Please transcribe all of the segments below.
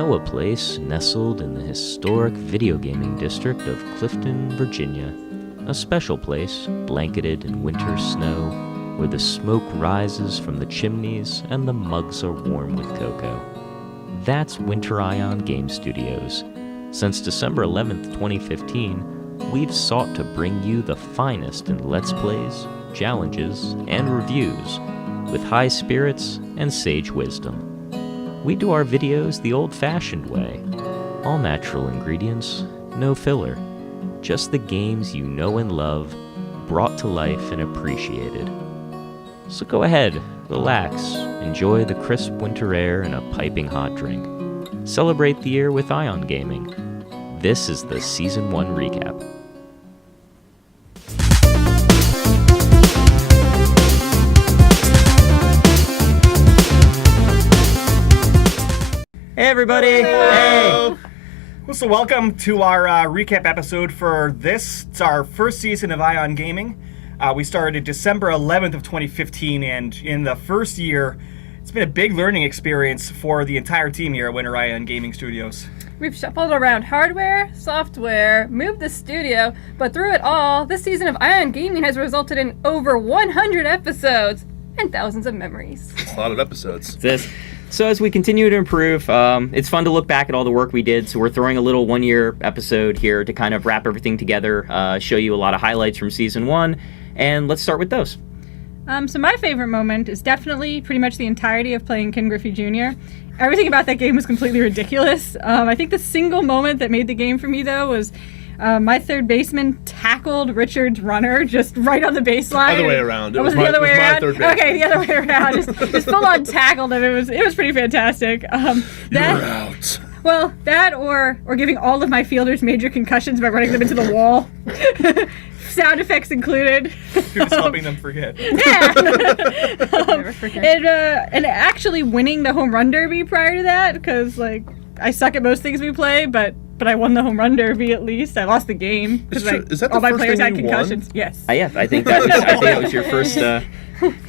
know a place nestled in the historic video gaming district of Clifton, Virginia. A special place, blanketed in winter snow, where the smoke rises from the chimneys and the mugs are warm with cocoa. That's Winterion Game Studios. Since December 11th, 2015, we've sought to bring you the finest in Let's Plays, challenges, and reviews, with high spirits and sage wisdom. We do our videos the old-fashioned way. All natural ingredients, no filler. Just the games you know and love, brought to life and appreciated. So go ahead, relax, enjoy the crisp winter air and a piping hot drink. Celebrate the year with IONGAMING. This is the Season 1 recap. Hey everybody! Hello. Hey! So welcome to our recap episode for this. It's our first season of Ion Gaming. We started December 11th of 2015, and in the first year, it's been a big learning experience for the entire team here at Winterion Gaming Studios. We've shuffled around hardware, software, moved the studio, but through it all, this season of Ion Gaming has resulted in over 100 episodes and thousands of memories. A lot of episodes. So as we continue to improve, it's fun to look back at all the work we did. So we're throwing a little one-year episode here to kind of wrap everything together, show you a lot of highlights from Season 1, and let's start with those. So my favorite moment is definitely pretty much the entirety of playing Ken Griffey Jr. Everything about that game was completely ridiculous. I think the single moment that made the game for me, though, was my third baseman tackled Richard's runner just right on the baseline. Other way around. It was the other way around. Third baseman. Okay, the other way around. Just full on tackled him. It was pretty fantastic. You're out. Well, that or giving all of my fielders major concussions by running them into the wall. Sound effects included. You're just helping them forget. Yeah. Never forget. And actually winning the home run derby prior to that, because I suck at most things we play, but I won the home run derby at least. I lost the game Is that the all my first players game had you concussions. won? Yes. Yeah, I think that was your first.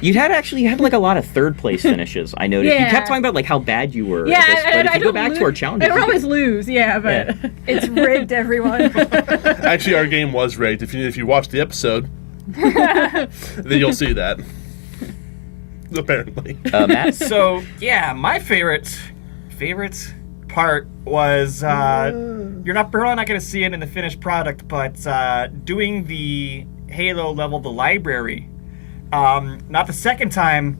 You had a lot of third place finishes. I noticed. Yeah. You kept talking about how bad you were. Yeah, at this, but and if I you go don't back lose. to our challenges, I don't always lose. Yeah, but it's rigged, everyone. Actually, our game was rigged. If you watch the episode, then you'll see that. Apparently. Matt. So, yeah, my favorite part was you're probably not going to see it in the finished product, but doing the Halo level, the library. Not the second time,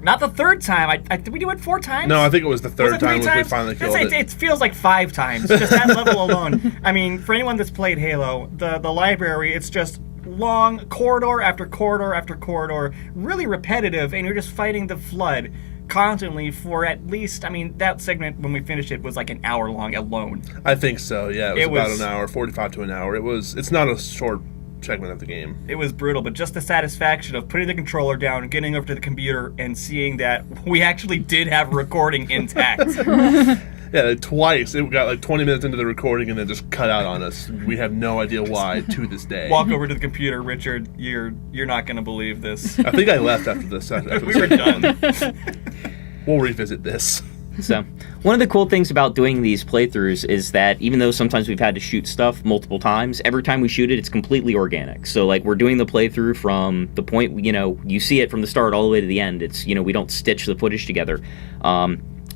not the third time. Did we do it 4 times? No, I think it was the third time we times? finally killed it. It feels like 5 times, just that level alone. I mean, for anyone that's played Halo, the library, it's just long corridor after corridor after corridor, really repetitive, and you're just fighting the flood constantly for at least, that segment when we finished it was like an hour long alone. I think so, yeah. It was about an hour, 45 to an hour. It's not a short segment of the game. It was brutal, but just the satisfaction of putting the controller down, getting over to the computer, and seeing that we actually did have recording intact. Yeah, twice. It got 20 minutes into the recording and then just cut out on us. We have no idea why to this day. Walk over to the computer, Richard, you're not going to believe this. I think I left after this. We were done. We'll revisit this. So, one of the cool things about doing these playthroughs is that even though sometimes we've had to shoot stuff multiple times, every time we shoot it, it's completely organic. So, we're doing the playthrough from the point, you see it from the start all the way to the end. It's, we don't stitch the footage together.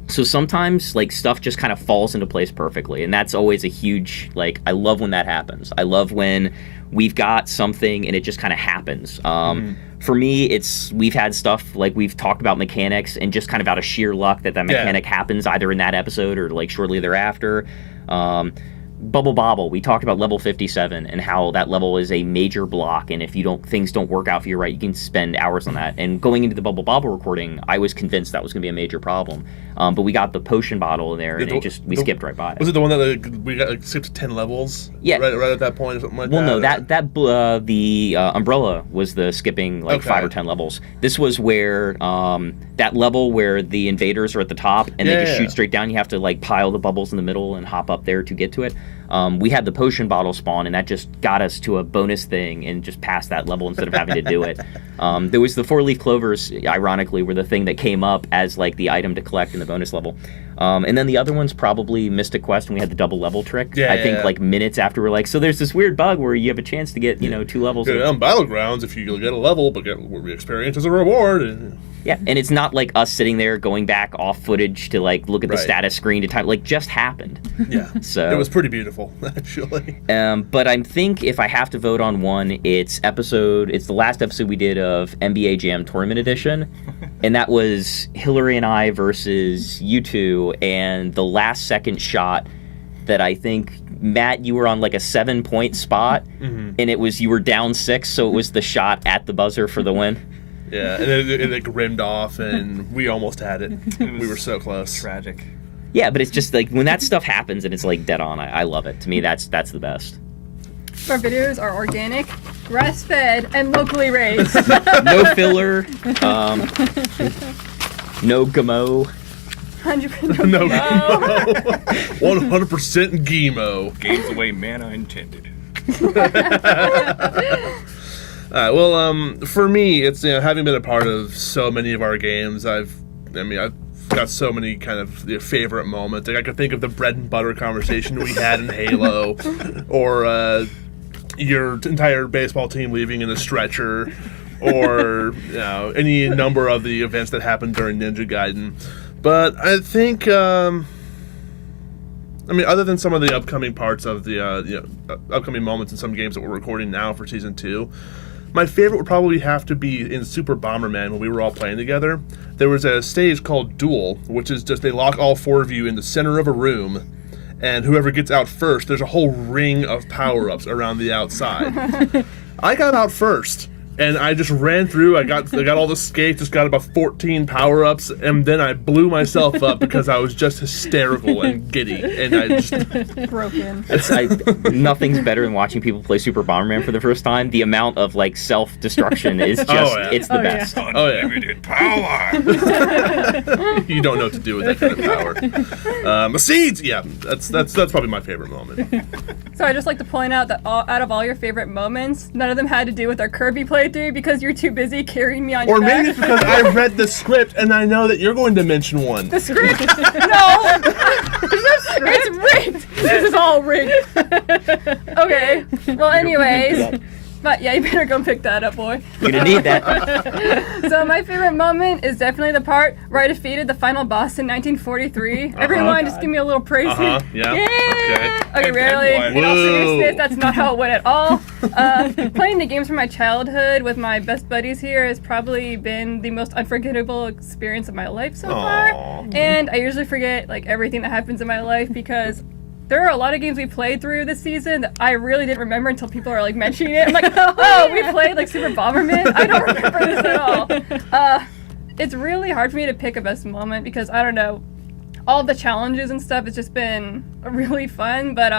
So sometimes, stuff just kind of falls into place perfectly, and that's always a huge, I love when that happens. I love when we've got something and it just kind of happens. For me, we've had stuff, we've talked about mechanics, and just kind of out of sheer luck that mechanic happens either in that episode or, shortly thereafter. Bubble Bobble, we talked about level 57 and how that level is a major block, and if things don't work out for you right, you can spend hours on that. And going into the Bubble Bobble recording, I was convinced that was going to be a major problem. But we got the potion bottle in there, and we skipped right by it. Was it the one that we got skipped 10 levels? Yeah. Right at that point or something like that? Well, no, the umbrella was the skipping 5 or 10 levels. This was where that level where the invaders are at the top and they just shoot straight down. You have to pile the bubbles in the middle and hop up there to get to it. We had the potion bottle spawn, and that just got us to a bonus thing and just passed that level instead of having to do it. There was the 4-leaf clovers, ironically, were the thing that came up as the item to collect in the bonus level. And then the other one's probably Mystic Quest, and we had the double level trick. Yeah, I think yeah. like minutes after we're like, so there's this weird bug where you have a chance to get 2 levels. Yeah, on Battlegrounds, if you get a level but get experience as a reward. Yeah, and it's not like us sitting there going back off footage to like look at the Right. status screen to type, like just happened. Yeah, So it was pretty beautiful, actually. But I think if I have to vote on one, it's the last episode we did of NBA Jam Tournament Edition, and that was Hillary and I versus you two, and the last second shot that I think, Matt, you were on like a 7-point spot, and you were down 6, so it was the shot at the buzzer for the win. Yeah, and it like rimmed off, and we almost had it. We were so close. Tragic. Yeah, but it's just like when that stuff happens and it's like dead on, I love it. To me, that's the best. Our videos are organic, grass-fed, and locally raised. No filler, no gamo. 100% No, 100% Gemo. Games the way mana intended. Well, for me, it's having been a part of so many of our games. I've got so many kind of favorite moments. Like I could think of the bread and butter conversation we had in Halo, or your entire baseball team leaving in a stretcher, or any number of the events that happened during Ninja Gaiden. But I think, other than some of the upcoming parts of the upcoming moments in some games that we're recording now for Season 2, my favorite would probably have to be in Super Bomberman when we were all playing together. There was a stage called Duel, which is just they lock all 4 of you in the center of a room, and whoever gets out first, there's a whole ring of power-ups around the outside. I got out first, and I just ran through. I got all the skates, just got about 14 power-ups, and then I blew myself up because I was just hysterical and giddy, and I just... broken. Nothing's better than watching people play Super Bomberman for the first time. The amount of like self-destruction is just, it's the best. Oh, yeah. Unlimited power. You don't know what to do with that kind of power. Seeds! Yeah, that's probably my favorite moment. So I just like to point out that out of all your favorite moments, none of them had to do with our Kirby playthrough because you're too busy carrying me on your Or back. maybe it's because I read the script and I know that you're going to mention one. The script? No! It's rigged! This is all rigged. Okay. Well, anyways. But yeah, you better go pick that up, boy. You're gonna need that. So my favorite moment is definitely the part where I defeated the final boss in 1943. Everyone, just give me a little praise. Yeah. Yeah. Okay, And really. one. In all Whoa. seriousness, that's not how it went at all. Playing the games from my childhood with my best buddies here has probably been the most unforgettable experience of my life so far. Aw. And I usually forget like everything that happens in my life because there are a lot of games we played through this season that I really didn't remember until people are like mentioning it. I'm like, oh, we played like Super Bomberman? I don't remember this at all. It's really hard for me to pick a best moment because I don't know, all the challenges and stuff has just been really fun. But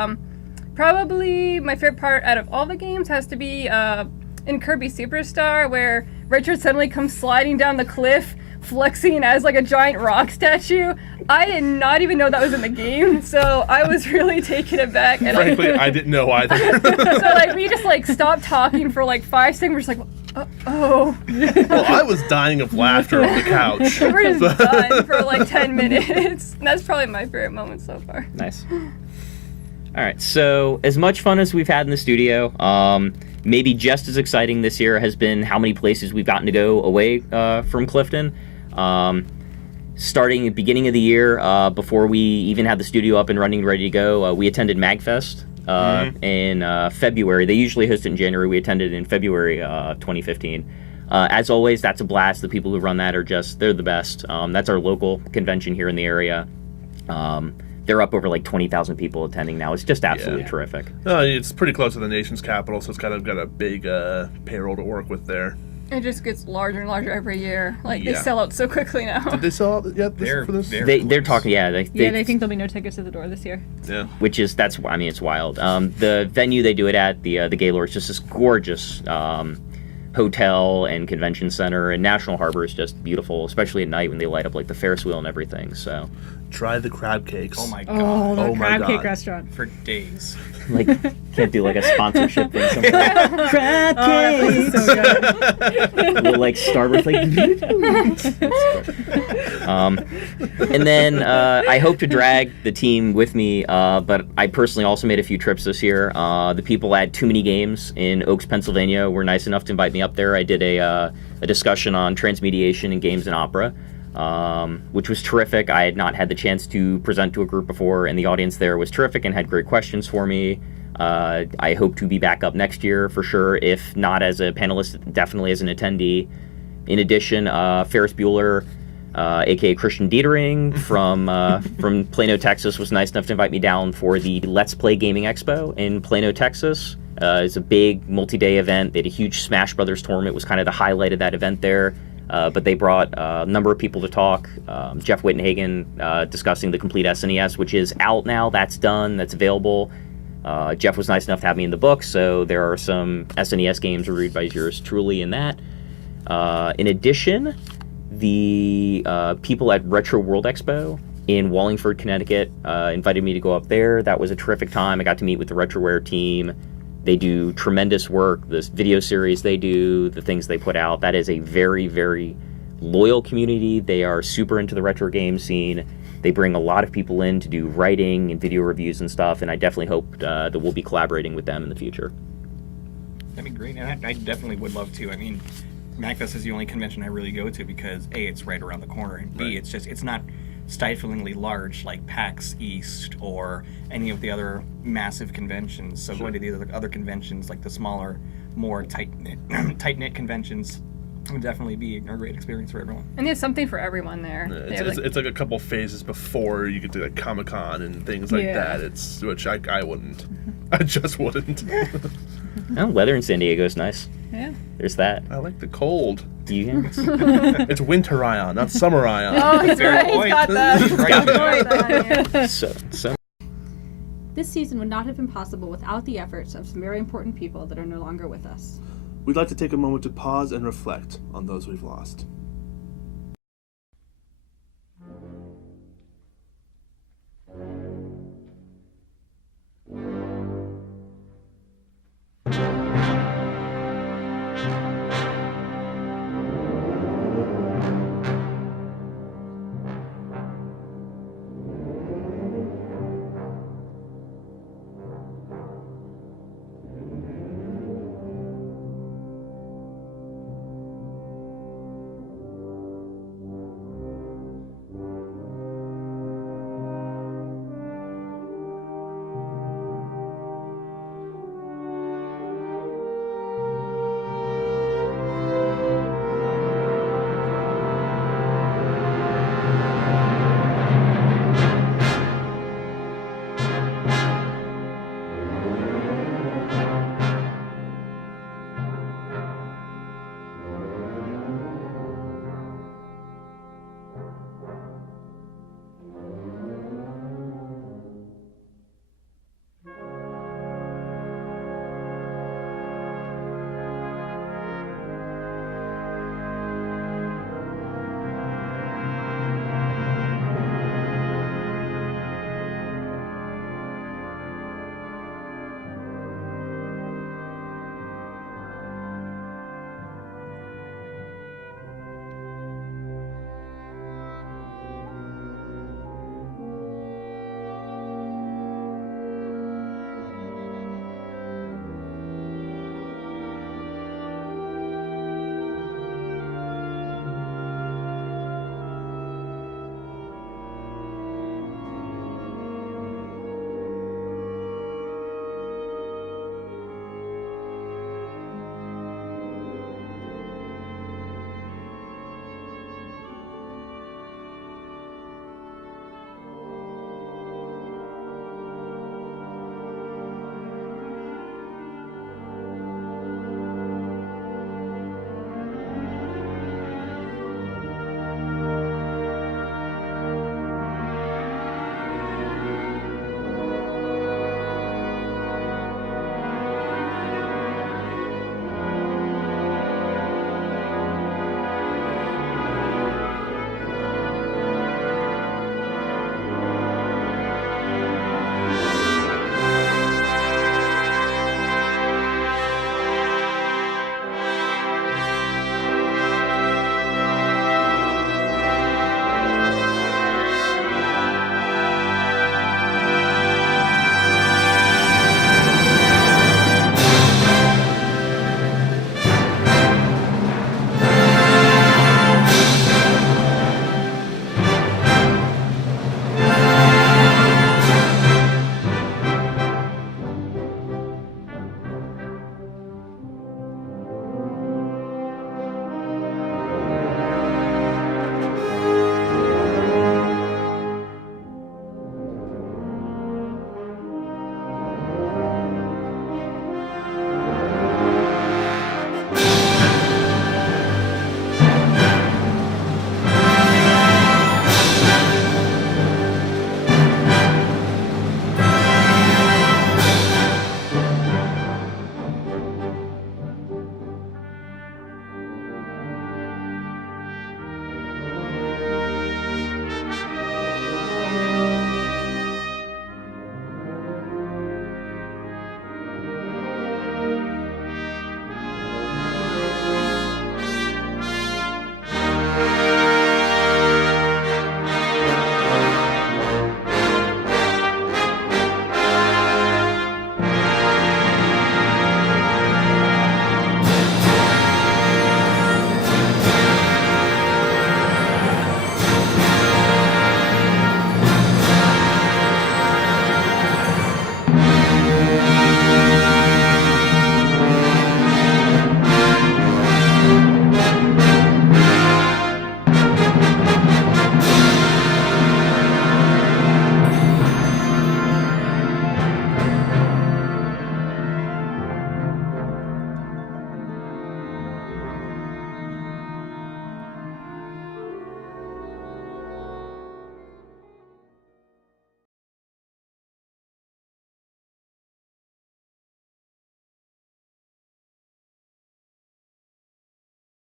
probably my favorite part out of all the games has to be in Kirby Superstar, where Richard suddenly comes sliding down the cliff, flexing as like a giant rock statue. I did not even know that was in the game, so I was really taken aback. And Frankly, I didn't know either. so like we just like stopped talking for like 5 seconds. We're just like, oh. Well, I was dying of laughter on the couch. We're just done for like 10 minutes. And that's probably my favorite moment so far. Nice. All right, so as much fun as we've had in the studio, maybe just as exciting this year has been how many places we've gotten to go away from Clifton. Starting at the beginning of the year, before we even had the studio up and running, ready to go, we attended MagFest in February. They usually host it in January. We attended in February 2015. As always, that's a blast. The people who run that they're the best. That's our local convention here in the area. They're up over like 20,000 people attending now. It's just absolutely terrific. It's pretty close to the nation's capital, so it's kind of got a big payroll to work with there. It just gets larger and larger every year. Like they Yeah. sell out so quickly now. Did they sell out yet for this? They're talking, They think there'll be no tickets at the door this year. Yeah. which is it's wild. The venue they do it at, the Gaylord, is just this gorgeous hotel and convention center, and National Harbor is just beautiful, especially at night when they light up like the Ferris wheel and everything. So Try the crab cakes. Oh my god. Oh, the Oh my crab cake God. restaurant. For days. Like, can't do like a sponsorship thing somewhere. Crab Oh, that place cakes. is so good. Little like Starburst like. And then I hope to drag the team with me, but I personally also made a few trips this year. The people at Too Many Games in Oaks, Pennsylvania were nice enough to invite me up there. I did a discussion on transmediation in games and opera, which was terrific. I had not had the chance to present to a group before, and the audience there was terrific and had great questions for me. I hope to be back up next year for sure, if not as a panelist, definitely as an attendee. In addition, Ferris Bueller, aka Christian Dietering from Plano, Texas, was nice enough to invite me down for the Let's Play Gaming Expo in Plano, Texas. It's a big multi-day event. They had a huge Smash Brothers tournament. It was kind of the highlight of that event there. But they brought a number of people to talk. Jeff Wittenhagen discussing the complete SNES, which is out now. That's done. That's available. Jeff was nice enough to have me in the book, so there are some SNES games reviewed by yours truly in that. In addition, the people at Retro World Expo in Wallingford, Connecticut, invited me to go up there. That was a terrific time. I got to meet with the RetroWare team. They do tremendous work. This video series they do, the things they put out, that is a very, very loyal community. They are super into the retro game scene. They bring a lot of people in to do writing and video reviews and stuff, and I definitely hope that we'll be collaborating with them in the future. That'd be great, and I definitely would love to. I mean, MacFest is the only convention I really go to because A, it's right around the corner, and B, it's not stiflingly large like PAX East or any of the other massive conventions. So going to the other conventions, like the smaller, more tight-knit conventions, would definitely be a great experience for everyone. And there's something for everyone there. It's like a couple phases before you get to like Comic-Con and things like that. It's which I wouldn't. I just wouldn't. Oh, weather in San Diego is nice. Yeah. There's that. I like the cold. Yes. It's Winterion, not Summerion. Oh, he's Fair right. He's point. got that. He's Right. got that, yeah. So This season would not have been possible without the efforts of some very important people that are no longer with us. We'd like to take a moment to pause and reflect on those we've lost.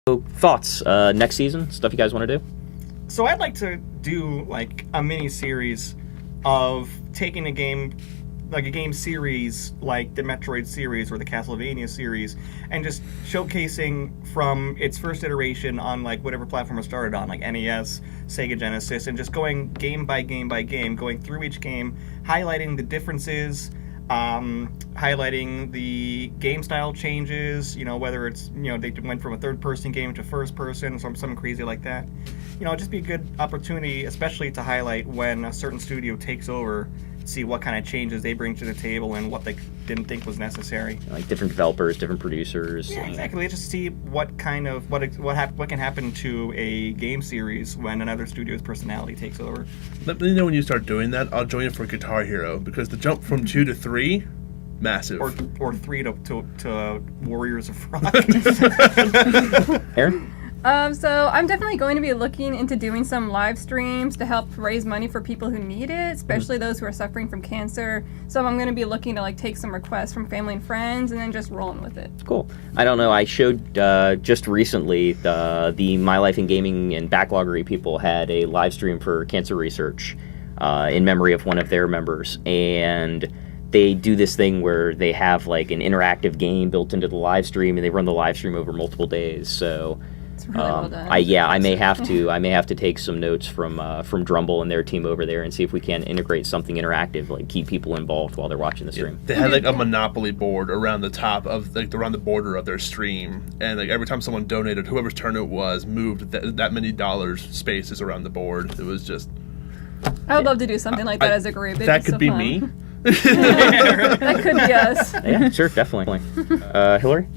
thoughts, next season, stuff you guys want to do? So I'd like to do like a mini series of taking a game, like a game series like the Metroid series or the Castlevania series, and just showcasing from its first iteration on like whatever platform it started on, like NES, Sega Genesis, and just going game by game by game, going through each game, highlighting the differences, highlighting the game style changes, you know, whether it's, you know, they went from a third-person game to first-person, something crazy like that. You know, just be a good opportunity, especially to highlight when a certain studio takes over, see what kind of changes they bring to the table and what they didn't think was necessary. Like different developers, different producers. Yeah, exactly. Just see what kind of what can happen to a game series when another studio's personality takes over. Let me know when you start doing that. I'll join you for Guitar Hero, because the jump from 2 to 3, massive. Or 3 to Warriors of Rock. Aaron? So I'm definitely going to be looking into doing some live streams to help raise money for people who need it, especially those who are suffering from cancer. So I'm going to be looking to like take some requests from family and friends and then just rolling with it. Cool. I don't know, I showed just recently the My Life in Gaming and Backloggery people had a live stream for cancer research in memory of one of their members, and they do this thing where they have like an interactive game built into the live stream, and they run the live stream over multiple days. So It's really well done. I may have to take some notes from Drumble and their team over there and see if we can integrate something interactive, like keep people involved while they're watching the stream. They had like a Monopoly board around the top of like around the border of their stream, and like every time someone donated, whoever's turn it was moved that many dollars spaces around the board. It was just. I would love to do something like that as a group. It'd That be could so be fun. me. That could be us. Yeah, sure, definitely. Hillary?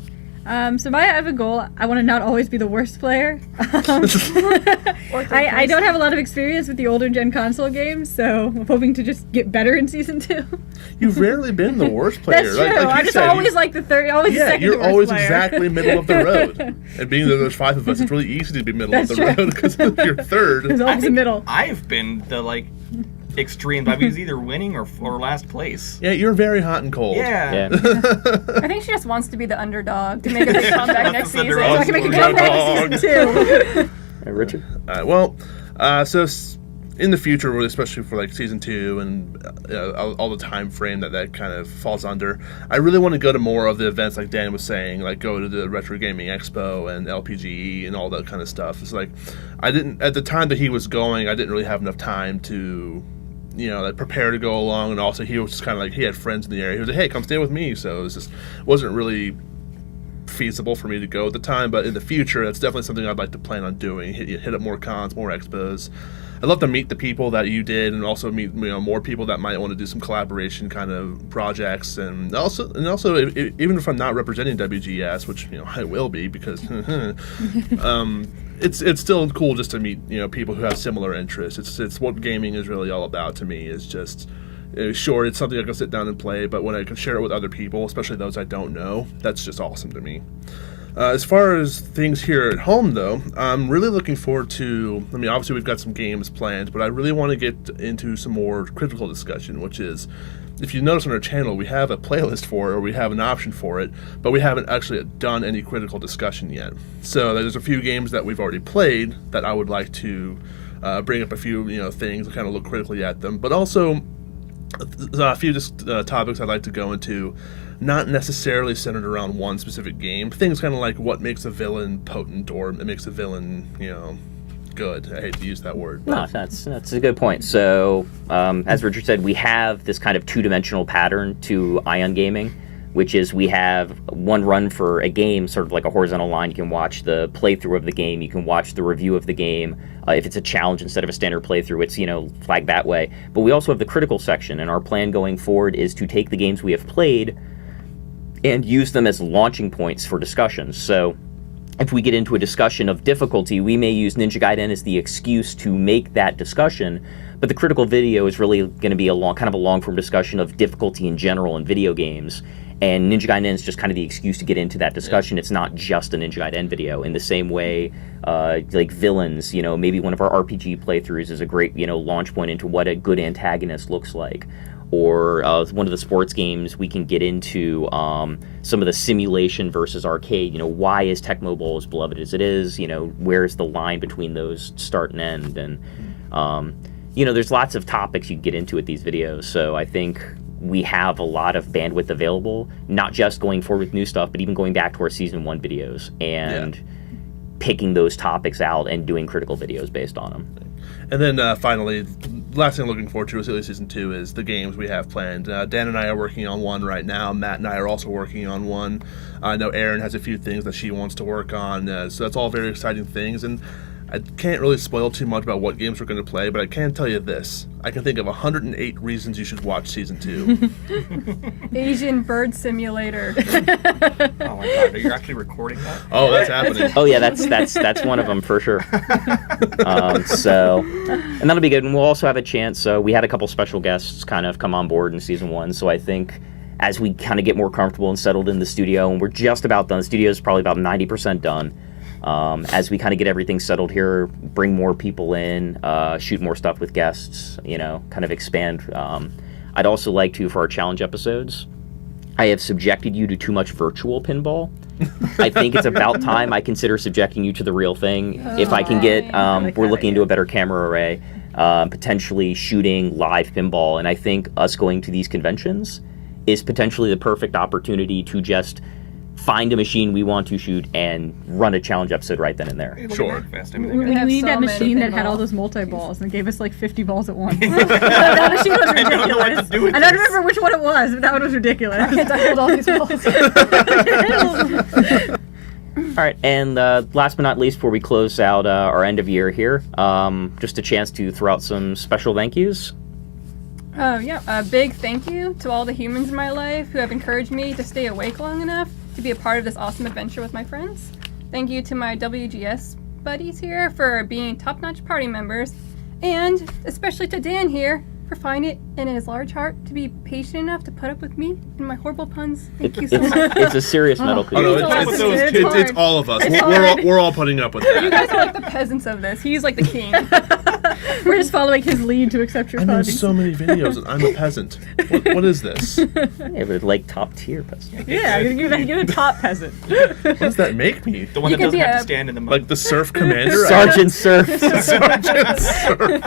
So I have a goal. I want to not always be the worst player. Or third I don't person. have a lot of experience with the older gen console games, so I'm hoping to just get better in season 2. You've rarely been the worst player. That's true. Like you I'm just said, always like the third, always the yeah, second you're worst always player. exactly middle of the road. And being that there's 5 of us, it's really easy to be middle That's of the true. road because you're third. There's always the middle. I've been the like extreme. I was either winning or last place. Yeah, you're very hot and cold. Yeah. I think she just wants to be the underdog to make a big comeback next the season. underdog. So I can make a Underdog. comeback in season 2. Richard? In the future, really, especially for like season 2 and all the time frame that kind of falls under, I really want to go to more of the events like Dan was saying, like go to the Retro Gaming Expo and LPGE and all that kind of stuff. It's like I didn't at the time that he was going, I didn't really have enough time to, you know, like prepare to go along, and also he was just kind of like he had friends in the area. He was like, hey, come stay with me. So it was just wasn't really feasible for me to go at the time, but in the future that's definitely something I'd like to plan on doing. Hit up more cons, more expos. I'd love to meet the people that you did, and also meet, you know, more people that might want to do some collaboration kind of projects, and also even if I'm not representing WGS, which, you know, I will be because it's still cool just to meet, you know, people who have similar interests. It's what gaming is really all about to me. Is just sure, it's something I can sit down and play, but when I can share it with other people, especially those I don't know, that's just awesome to me. As far as things here at home, though, I'm really looking forward to, I mean, obviously we've got some games planned, but I really want to get into some more critical discussion, which is, if you notice on our channel, we have a playlist for it, or we have an option for it, but we haven't actually done any critical discussion yet. So there's a few games that we've already played that I would like to bring up a few, you know, things and kind of look critically at them, but also a few topics I'd like to go into, not necessarily centered around one specific game. Things kind of like what makes a villain potent, or it makes a villain, you know, good. I hate to use that word. No, that's a good point. So, as Richard said, we have this kind of two-dimensional pattern to Ion Gaming, which is we have one run for a game, sort of like a horizontal line. You can watch the playthrough of the game. You can watch the review of the game. If it's a challenge instead of a standard playthrough, it's, you know, flagged that way. But we also have the critical section, and our plan going forward is to take the games we have played and use them as launching points for discussions. So if we get into a discussion of difficulty, we may use Ninja Gaiden as the excuse to make that discussion, but the critical video is really going to be a long-form discussion of difficulty in general in video games, and Ninja Gaiden is just kind of the excuse to get into that discussion. It's not just a Ninja Gaiden video. In the same way, like villains, you know, maybe one of our RPG playthroughs is a great, you know, launch point into what a good antagonist looks like. or one of the sports games, we can get into some of the simulation versus arcade. You know, why is Tecmo Bowl as beloved as it is? You know, where's the line between those start and end? And, you know, there's lots of topics you can get into with these videos. So I think we have a lot of bandwidth available, not just going forward with new stuff, but even going back to our Season 1 videos and picking those topics out and doing critical videos based on them. And then finally, last thing I'm looking forward to with Season 2 is the games we have planned. Dan and I are working on one right now. Matt and I are also working on one. I know Erin has a few things that she wants to work on, so that's all very exciting things. And I can't really spoil too much about what games we're going to play, but I can tell you this. I can think of 108 reasons you should watch Season 2. Asian bird simulator. Oh my god, are you actually recording that? Oh, that's happening. Oh yeah, that's one of them for sure. And that'll be good. And we'll also have a chance. So we had a couple special guests kind of come on board in Season 1. So I think as we kind of get more comfortable and settled in the studio, and we're just about done. The studio is probably about 90% done. As we kind of get everything settled here, bring more people in, shoot more stuff with guests, you know, kind of expand. I'd also like to, for our challenge episodes, I have subjected you to too much virtual pinball. I think it's about time I consider subjecting you to the real thing. If I can get, we're looking into a better camera array, potentially shooting live pinball, and I think us going to these conventions is potentially the perfect opportunity to just find a machine we want to shoot and run a challenge episode right then and there. Hey, look at Sure. Breakfast. We have need so that many machine that had pinballs. all those multi-balls and gave us like 50 balls at once. That machine was I don't know what to ridiculous. do with I don't this. remember which one it was, but that one was ridiculous. Can't I hold all these balls? All right, and last but not least, before we close out our end of year here, just a chance to throw out some special thank yous. Yeah, a big thank you to all the humans in my life who have encouraged me to stay awake long enough to be a part of this awesome adventure with my friends. Thank you to my WGS buddies here for being top-notch party members, and especially to Dan here for finding it in his large heart to be patient enough to put up with me and my horrible puns. Thank you so much. It's a serious metal Oh, no, creation. it's all of us. We're all putting up with You that. guys are like the peasants of this. He's like the king. We're just following his lead to accept your I'm in puns. so many videos. And I'm a peasant. What is this? Yeah, but like top tier peasant. Yeah, you're the top peasant. What does that make me? The one You that could doesn't be have to a- stand in the mud. Like the surf commander? Sergeant Surf. Sergeant Surf.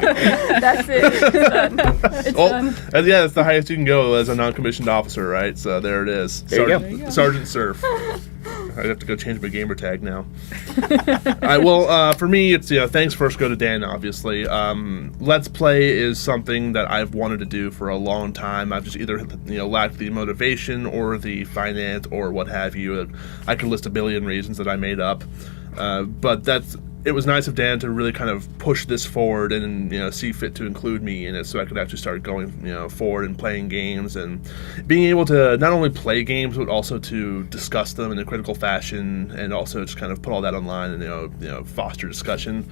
That's it. It's done. It's Oh, done. yeah, that's the highest you can go as a non-commissioned officer, right? So there it is. There you go. Sergeant Surf. I'd have to go change my gamer tag now. All right, well, for me, it's, thanks first go to Dan, obviously. Let's Play is something that I've wanted to do for a long time. I've just either, lacked the motivation or the finance or what have you. I could list a billion reasons that I made up. But it was nice of Dan to really kind of push this forward and see fit to include me in it, so I could actually start going forward and playing games and being able to not only play games but also to discuss them in a critical fashion, and also just kind of put all that online and foster discussion.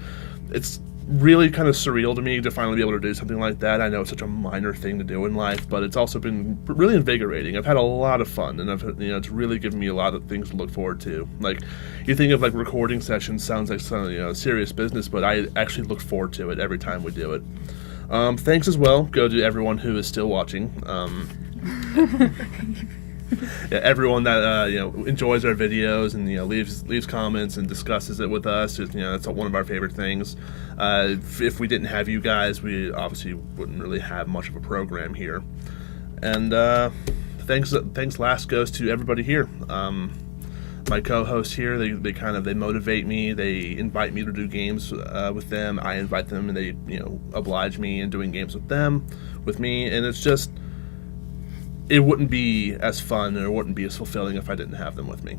It's really kind of surreal to me to finally be able to do something like that. I know it's such a minor thing to do in life, but it's also been really invigorating. I've had a lot of fun, and it's really given me a lot of things to look forward to. Like, you think of like recording sessions sounds like some serious business, but I actually look forward to it every time we do it. Thanks as well go to everyone who is still watching. Yeah, everyone that enjoys our videos and leaves comments and discusses it with us. That's one of our favorite things. If we didn't have you guys, we obviously wouldn't really have much of a program here. And thanks last goes to everybody here. My co-hosts here, they motivate me. They invite me to do games with them. I invite them, and they oblige me in doing games with me, and it's just. It wouldn't be as fun, or it wouldn't be as fulfilling if I didn't have them with me.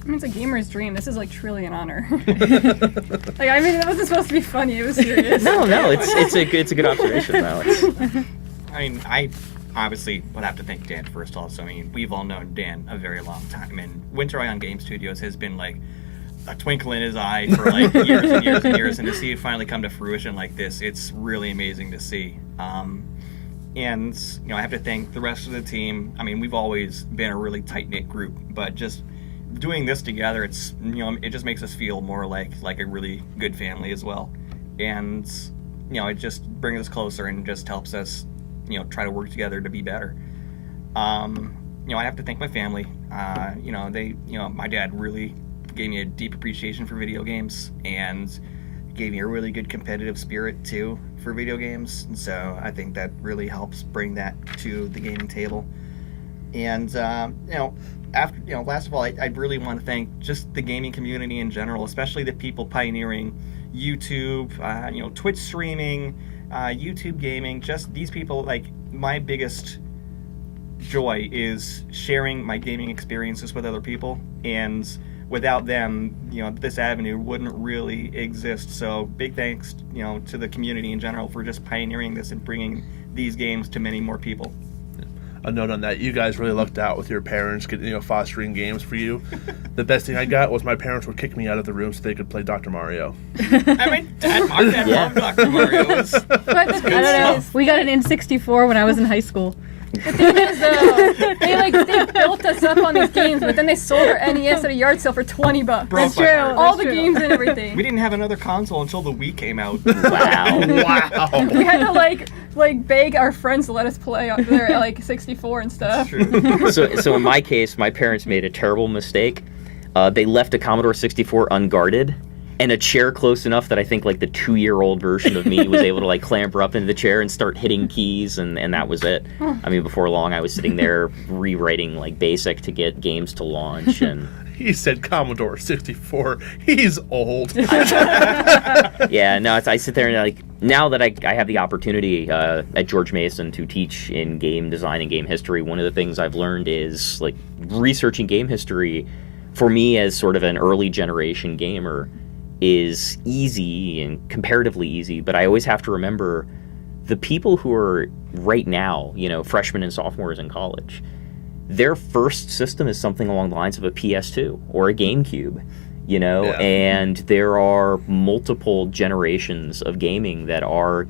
I mean, it's a gamer's dream. This is like truly an honor. That wasn't supposed to be funny. It was serious. No, it's a good observation though. I obviously would have to thank Dan first also. I mean, we've all known Dan a very long time, and Winterion Game Studios has been like a twinkle in his eye for like years and years and years, and to see it finally come to fruition like this, it's really amazing to see. And I have to thank the rest of the team. I mean, we've always been a really tight-knit group, but just doing this together, it's it just makes us feel more like a really good family as well. And it just brings us closer and just helps us try to work together to be better. I have to thank my family. My dad really gave me a deep appreciation for video games and gave me a really good competitive spirit too for video games. And so I think that really helps bring that to the gaming table. And last of all, I really want to thank just the gaming community in general, especially the people pioneering YouTube, Twitch streaming, YouTube gaming. Just these people, like, my biggest joy is sharing my gaming experiences with other people, and without them, this avenue wouldn't really exist. So big thanks, to the community in general for just pioneering this and bringing these games to many more people. A note on that, you guys really lucked out with your parents fostering games for you. The best thing I got was my parents would kick me out of the room so they could play Dr. Mario. My dad loved Dr. Mario. But the thing is, We got an N64 when I was in high school. the thing is though, they built us up on these games, but then they sold our NES at a yard sale for $20. Broke my heart. All the games and everything. We didn't have another console until the Wii came out. Wow. We had to like beg our friends to let us play on their 64 and stuff. So in my case, my parents made a terrible mistake. They left a Commodore 64 unguarded, and a chair close enough that I think the 2-year-old version of me was able to clamber up into the chair and start hitting keys, and that was it. I mean, before long, I was sitting there rewriting BASIC to get games to launch, and He said Commodore 64. He's old. yeah, no, I sit there and now that I have the opportunity at George Mason to teach in game design and game history, one of the things I've learned is researching game history for me as sort of an early generation gamer is easy and comparatively easy, but I always have to remember the people who are right now, freshmen and sophomores in college, their first system is something along the lines of a PS2 or a GameCube, and there are multiple generations of gaming that are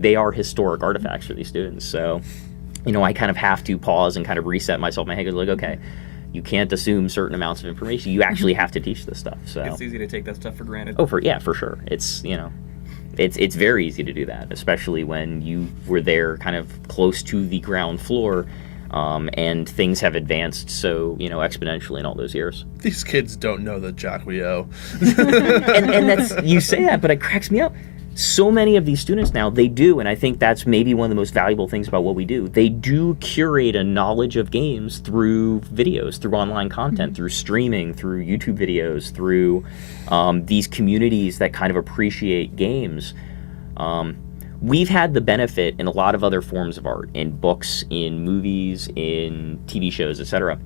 they are historic artifacts for these students. So, I kind of have to pause and kind of reset myself in my head and okay, you can't assume certain amounts of information. You actually have to teach this stuff. So it's easy to take that stuff for granted. Oh, for sure. It's it's very easy to do that, especially when you were there, kind of close to the ground floor, and things have advanced so exponentially in all those years. These kids don't know the Jack we owe. and that's, you say that, but it cracks me up. So many of these students now, they do, and I think that's maybe one of the most valuable things about what we do. They do curate a knowledge of games through videos, through online content, through streaming, through YouTube videos, through these communities that kind of appreciate games. We've had the benefit in a lot of other forms of art, in books, in movies, in TV shows, etc.,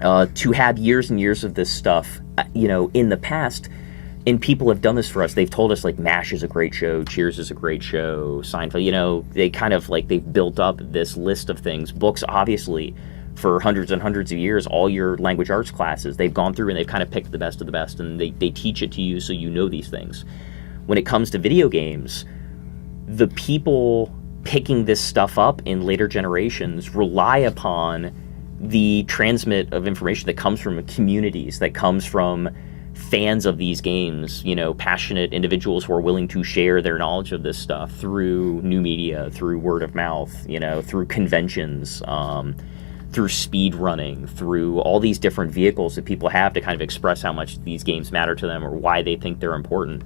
to have years and years of this stuff, in the past. And people have done this for us. They've told us MASH is a great show, Cheers is a great show, Seinfeld. They kind of they've built up this list of things. Books, obviously, for hundreds and hundreds of years, all your language arts classes, they've gone through and they've kind of picked the best of the best, and they teach it to you so you know these things. When it comes to video games, the people picking this stuff up in later generations rely upon the transmit of information that comes from communities, that comes from fans of these games, passionate individuals who are willing to share their knowledge of this stuff through new media, through word of mouth, through conventions, through speed running, through all these different vehicles that people have to kind of express how much these games matter to them or why they think they're important.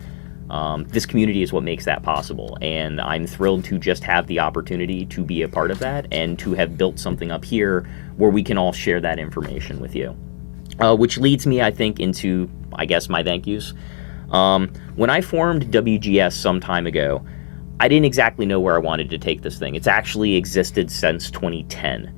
This community is what makes that possible, and I'm thrilled to just have the opportunity to be a part of that and to have built something up here where we can all share that information with you. Which leads me, I think, into, my thank yous. When I formed WGS some time ago, I didn't exactly know where I wanted to take this thing. It's actually existed since 2010.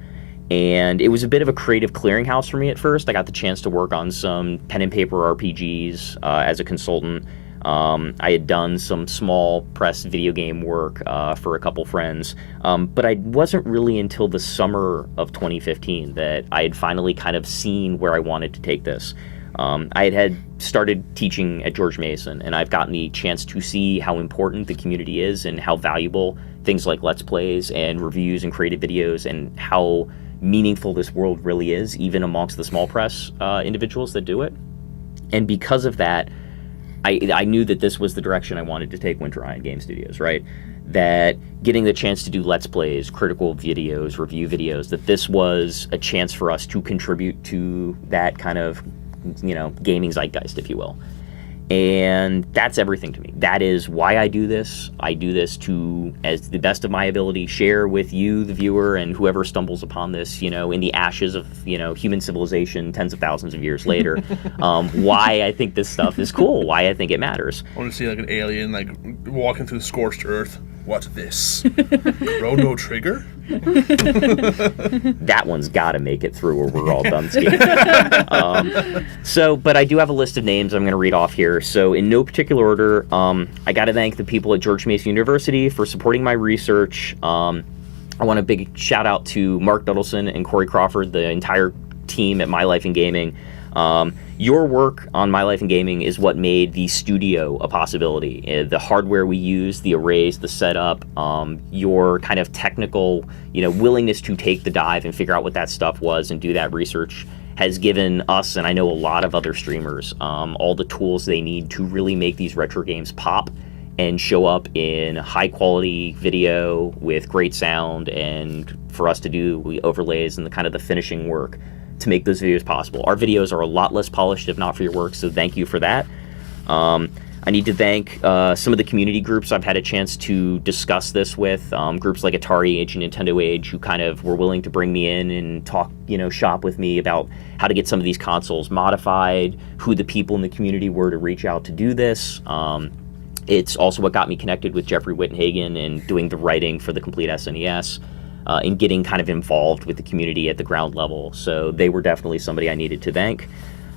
And it was a bit of a creative clearinghouse for me at first. I got the chance to work on some pen and paper RPGs as a consultant. I had done some small press video game work for a couple friends, but I wasn't really until the summer of 2015 that I had finally kind of seen where I wanted to take this. I had started teaching at George Mason, and I've gotten the chance to see how important the community is and how valuable things like Let's Plays and reviews and creative videos and how meaningful this world really is, even amongst the small press individuals that do it. And because of that, I knew that this was the direction I wanted to take Winterion Game Studios, right? that getting the chance to do Let's Plays, critical videos, review videos, that this was a chance for us to contribute to that kind of, gaming zeitgeist, if you will. And that's everything to me. That is why I do this. I do this to, as the best of my ability, share with you, the viewer, and whoever stumbles upon this, in the ashes of, human civilization tens of thousands of years later, why I think this stuff is cool, why I think it matters. I want to see like an alien like walking through scorched earth. What's this? Chrono Trigger? That one's got to make it through or we're all done skiing. But I do have a list of names I'm going to read off here. So in no particular order, I got to thank the people at George Mason University for supporting my research. I want a big shout out to Mark Duddleson and Corey Crawford, the entire team at My Life in Gaming. Your work on My Life in Gaming is what made the studio a possibility. The hardware we use, the arrays, the setup, your kind of technical, willingness to take the dive and figure out what that stuff was and do that research has given us, and I know a lot of other streamers, all the tools they need to really make these retro games pop and show up in high quality video with great sound, and for us to do the overlays and the kind of the finishing work to make those videos possible. Our videos are a lot less polished if not for your work, so thank you for that. I need to thank some of the community groups I've had a chance to discuss this with, groups like Atari Age and Nintendo Age, who kind of were willing to bring me in and talk, shop with me about how to get some of these consoles modified, who the people in the community were to reach out to do this. It's also what got me connected with Jeffrey Wittenhagen and doing the writing for the complete SNES. And getting kind of involved with the community at the ground level. So they were definitely somebody I needed to thank.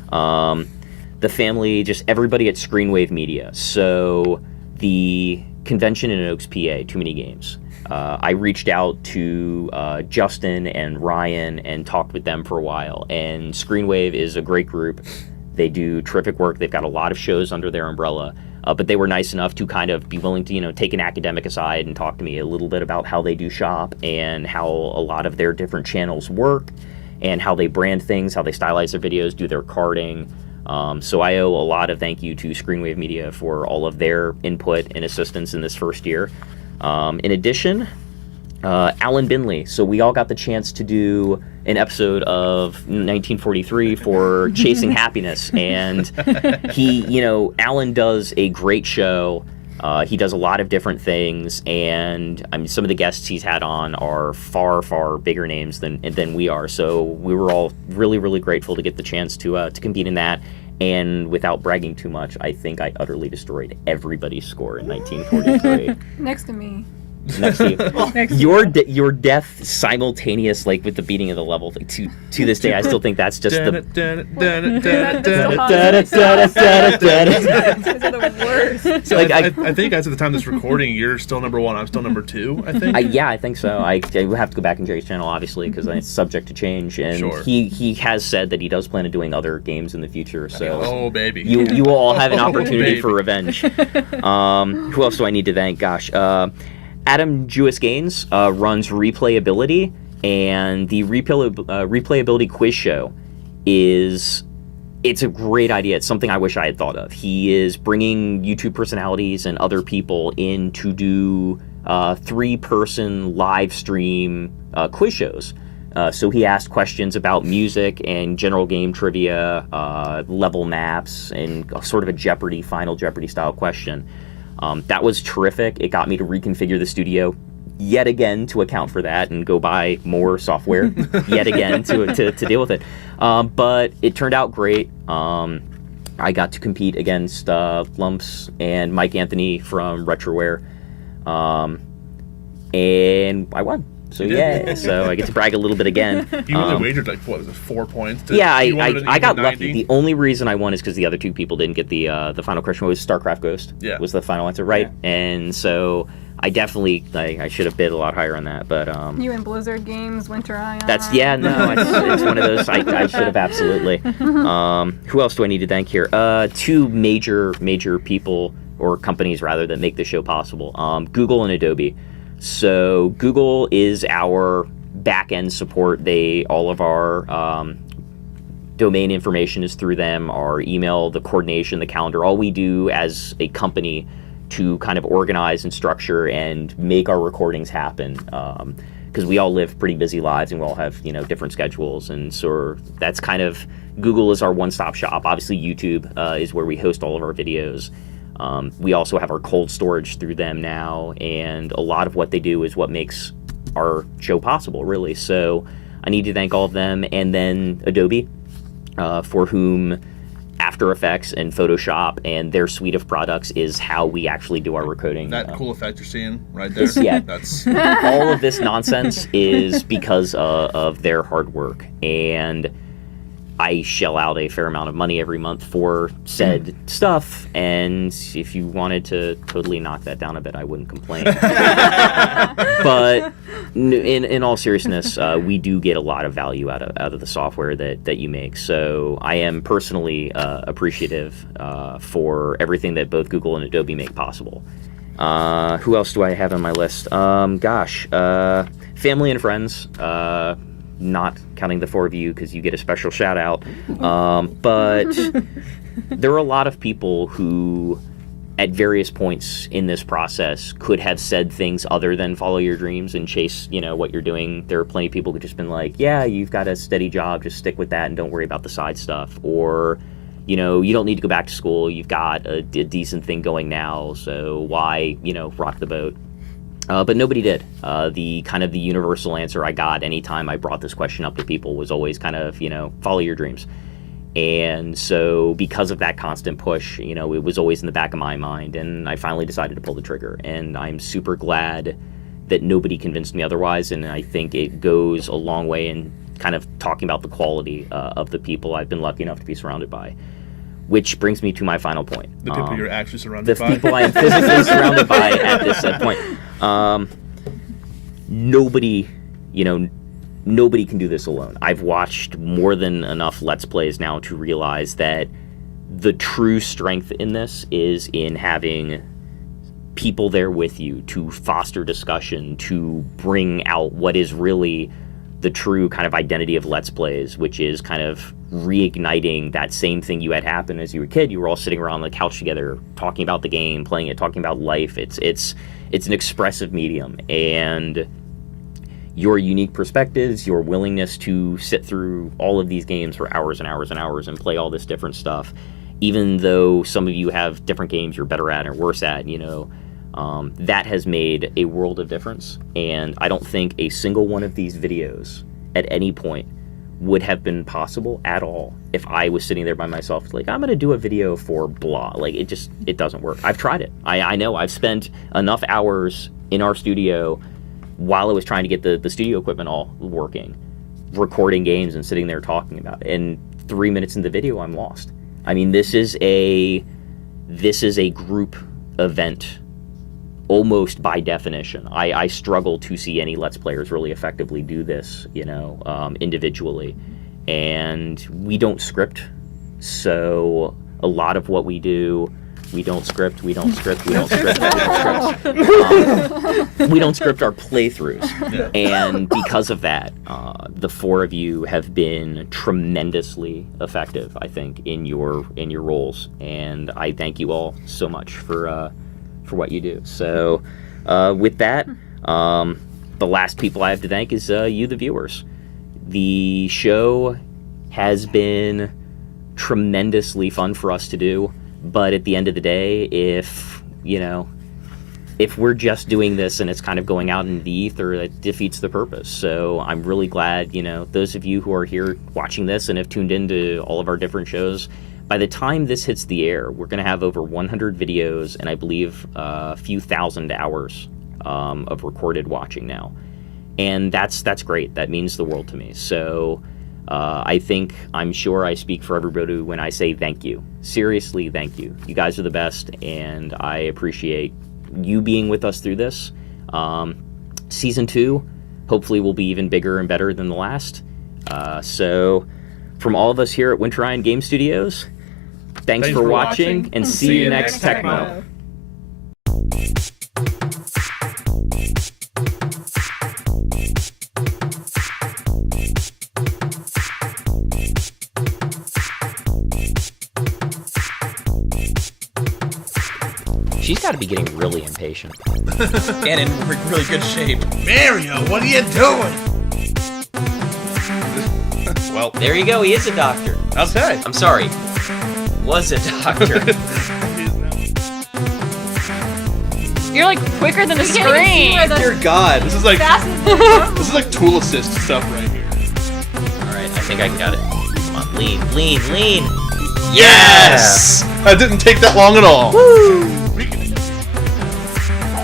The family, just everybody at Screenwave Media. So the convention in Oaks, PA, Too Many Games. I reached out to Justin and Ryan and talked with them for a while. And Screenwave is a great group. They do terrific work. They've got a lot of shows under their umbrella. But they were nice enough to kind of be willing to, take an academic aside and talk to me a little bit about how they do shop and how a lot of their different channels work and how they brand things, how they stylize their videos, do their carding. So I owe a lot of thank you to Screenwave Media for all of their input and assistance in this first year. In addition, Alan Binley. So we all got the chance to do an episode of 1943 for Chasing Happiness, and he, Alan does a great show. He does a lot of different things, and I mean, some of the guests he's had on are far, far bigger names than we are. So we were all really, really grateful to get the chance to compete in that. And without bragging too much, I think I utterly destroyed everybody's score in 1943. Next to me. Next to you. Your death simultaneous, like with the beating of the level, like, to this day, I still think that's just the. Those are the worst. So I think as of the time of this recording, you're still number 1. I'm still number 2. I think. Yeah, I think so. I will have to go back and Jerry's channel, obviously, because it's subject to change. And Sure. he has said that he does plan on doing other games in the future. So oh baby, you will all have an opportunity baby. for revenge. Who else do I need to thank? Gosh. Adam Jewis Gaines runs Replayability, and the Replayability quiz show it's a great idea. It's something I wish I had thought of. He is bringing YouTube personalities and other people in to do 3-person live stream quiz shows. So he asked questions about music and general game trivia, level maps, and sort of a Final Jeopardy style question. That was terrific. It got me to reconfigure the studio yet again to account for that and go buy more software yet again to deal with it. But it turned out great. I got to compete against Lumps and Mike Anthony from Retroware, and I won. So yeah, so I get to brag a little bit again. You only wagered like what was it, 4 points? Yeah, I got lucky. The only reason I won is because the other 2 people didn't get the final question. Was StarCraft Ghost? Yeah. Was the final answer, right? Yeah. And so I definitely I should have bid a lot higher on that, but You and Blizzard Games, Winterion. It's one of those I should have absolutely. Who else do I need to thank here? 2 major people or companies rather that make the show possible. Google and Adobe. So Google is our back-end support. All of our domain information is through them, our email, the coordination, the calendar. All we do as a company to kind of organize and structure and make our recordings happen. Because we all live pretty busy lives and we all have, different schedules. And so that's kind of, Google is our one-stop shop. Obviously, YouTube is where we host all of our videos. We also have our cold storage through them now. And a lot of what they do is what makes our show possible, really. So I need to thank all of them. And then Adobe, for whom After Effects and Photoshop and their suite of products is how we actually do our recording. That cool effect you're seeing right there. Yeah. That's all of this nonsense is because of their hard work, and I shell out a fair amount of money every month for said stuff, and if you wanted to totally knock that down a bit, I wouldn't complain. But in all seriousness, we do get a lot of value out of the software that you make. So I am personally appreciative for everything that both Google and Adobe make possible. Who else do I have on my list? Family and friends. Not counting the 4 of you because you get a special shout out. But there are a lot of people who, at various points in this process, could have said things other than follow your dreams and chase, what you're doing. There are plenty of people who just been like, yeah, you've got a steady job, just stick with that and don't worry about the side stuff. Or, you don't need to go back to school. You've got a decent thing going now, so why, rock the boat? But nobody did. The universal answer I got anytime I brought this question up to people was always kind of, follow your dreams. And so because of that constant push, it was always in the back of my mind, and I finally decided to pull the trigger. And I'm super glad that nobody convinced me otherwise, and I think it goes a long way in kind of talking about the quality of the people I've been lucky enough to be surrounded by. Which brings me to my final point. the people you're actually surrounded by. The people I am physically surrounded by at this point. Nobody can do this alone. I've watched more than enough Let's Plays now to realize that the true strength in this is in having people there with you to foster discussion, to bring out what is really the true kind of identity of Let's Plays, which is kind of reigniting that same thing you had happen as you were a kid. You were all sitting around the couch together, talking about the game, playing it, talking about life. It's an expressive medium, and your unique perspectives, your willingness to sit through all of these games for hours and hours and hours and play all this different stuff, even though some of you have different games you're better at or worse at, that has made a world of difference. And I don't think a single one of these videos at any point would have been possible at all if I was sitting there by myself like, I'm going to do a video for blah. Like, it doesn't work. I've tried it. I know. I've spent enough hours in our studio while I was trying to get the studio equipment all working, recording games and sitting there talking about it. And 3 minutes in the video, I'm lost. I mean, this is a group event almost by definition. I struggle to see any Let's Players really effectively do this, individually. And we don't script, so a lot of what we do, we don't script our playthroughs. Yeah. And because of that, the 4 of you have been tremendously effective, I think, in your roles. And I thank you all so much for what you do. So with that, the last people I have to thank is you, the viewers. The show has been tremendously fun for us to do, but at the end of the day, if we're just doing this and it's kind of going out in the ether, it defeats the purpose. So I'm really glad, those of you who are here watching this and have tuned into all of our different shows, by the time this hits the air, we're going to have over 100 videos and I believe a few thousand hours of recorded watching now. And that's great. That means the world to me. So I'm sure I speak for everybody when I say thank you. Seriously, thank you. You guys are the best, and I appreciate you being with us through this. Season 2, hopefully, will be even bigger and better than the last. So from all of us here at Winterion Game Studios, thanks for watching, and see you next Tecmo. She's got to be getting really impatient. And in really good shape. Mario, what are you doing? Well, There you go. He is a doctor. okay. I'm sorry. Was a doctor. You're like quicker than the You can't even see screen. where the Dear God. This is like fastest this is like tool assist stuff right here. All right, I think I got it. Come on, lean, lean, lean. Yes! That didn't take that long at all.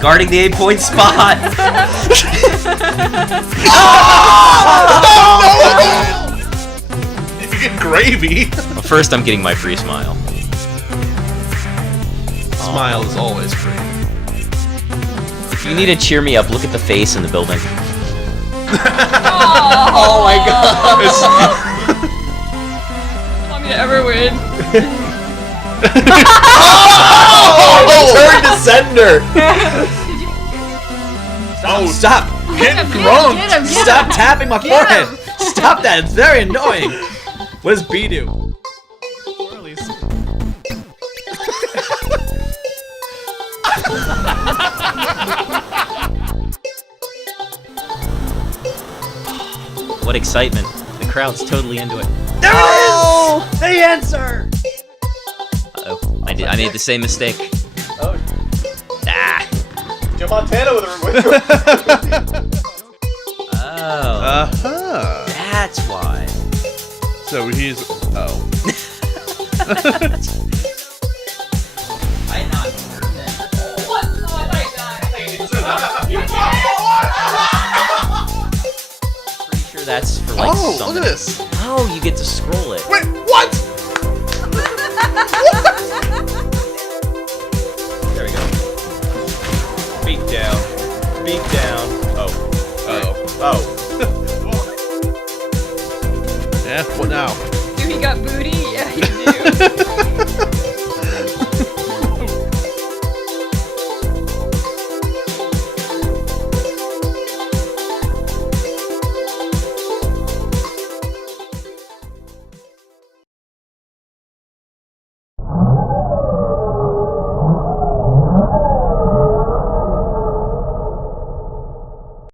Guarding the 8-point spot. You get gravy. Well, first, I'm getting my free smile. Smile is always free. If you need to cheer me up, look at the face in the building. Oh my God. Want me to ever win? Turn to sender. Oh, Stop. get Get drunk. him, get Stop him. tapping my forehead. Stop that. It's very annoying. What does B do? What excitement. The crowd's totally into it. There it is. The answer. Uh-oh. I made the same mistake. Oh, Ah. Joe Montana with a Oh. Uh-huh. That's why. So he's oh. I not heard that. Pretty sure that's for like Oh, some. look at this. Oh, you get to scroll it. Wait, what? There we go. Beat down. Beat down. Oh. Oh. Yeah, what now? Do he got booty? Yeah, he do.